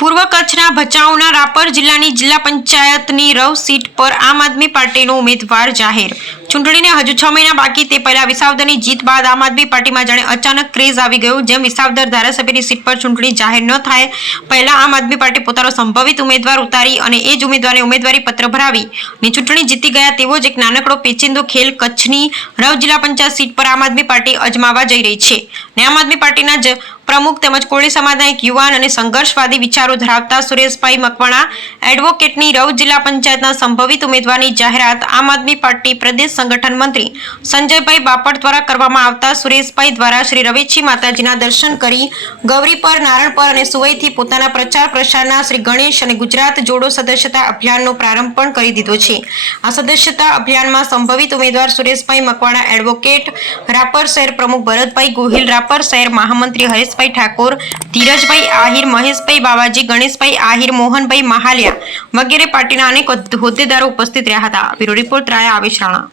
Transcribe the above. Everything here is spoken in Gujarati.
પૂર્વ કચ્છના ભચાઉના રાપર જિલ્લાની જિલ્લા પંચાયતની રવ સીટ પર આમ આદમી પાર્ટીનો ઉમેદવાર જાહેર. ચૂંટણીને હજુ છ મહિના બાકી, તે પહેલા વિસાવદરની જીત બાદ આમ આદમી પાર્ટીમાં જાણે અચાનક ક્રેઝ આવી ગયો, જેમ વિસાવદર ધારાસભ્યની સીટ પર ચૂંટણી જાહેર ન થાય. પહેલા આમ આદમી પાર્ટી પોતાનો સંભવિત ઉમેદવાર ઉતારી અને એ જ ઉમેદવારને ઉમેદવારી પત્ર ભરાવી. અને ચૂંટણી જીતી ગયા તેવો જ એક નાનકડો પેચિંદો ખેલ કચ્છની રવ જિલ્લા પંચાયત સીટ પર આમ આદમી પાર્ટી અજમાવા જઈ રહી છે. ને આમ આદમી પાર્ટીના જ પ્રમુખ તેમજ કોળી સમાજના એક યુવાન અને સંઘર્ષવાદી વિચારો ધરાવતા સુરેશભાઈ મકવાણા એડવોકેટની રવ જિલ્લા પંચાયતના સંભવિત ઉમેદવારની જાહેરાત આમ આદમી પાર્ટી પ્રદેશ સંગઠન મંત્રી સંજયભાઈ બાપટ દ્વારા કરવામાં આવતા સુરેશભાઈ દ્વારા શ્રી રવેચી માતાજીના દર્શન કરી ગૌરી પર, નારણ પર અને સુવઈથી પોતાના પ્રચાર પ્રસારના શ્રી ગણેશ અને ગુજરાત જોડો સદસ્યતા અભિયાનનો પ્રારંભ પણ કરી દીધો છે. આ સદસ્યતા અભિયાનમાં સંભવિત ઉમેદવાર સુરેશભાઈ મકવાણા એડવોકેટ, રાપર શહેર પ્રમુખ ભરતભાઈ ગોહિલ, રાપર શહેર મહામંત્રી હરેશભાઈ ઠાકોર, ધીરજભાઈ આહિર, મહેશભાઈ બાવાજી, ગણેશભાઈ આહિર, મોહનભાઈ મહાલિયા વગેરે પાર્ટીના અનેક હોદ્દેદારો ઉપસ્થિત રહ્યા હતા. Bureau report, Raya Avesh Rana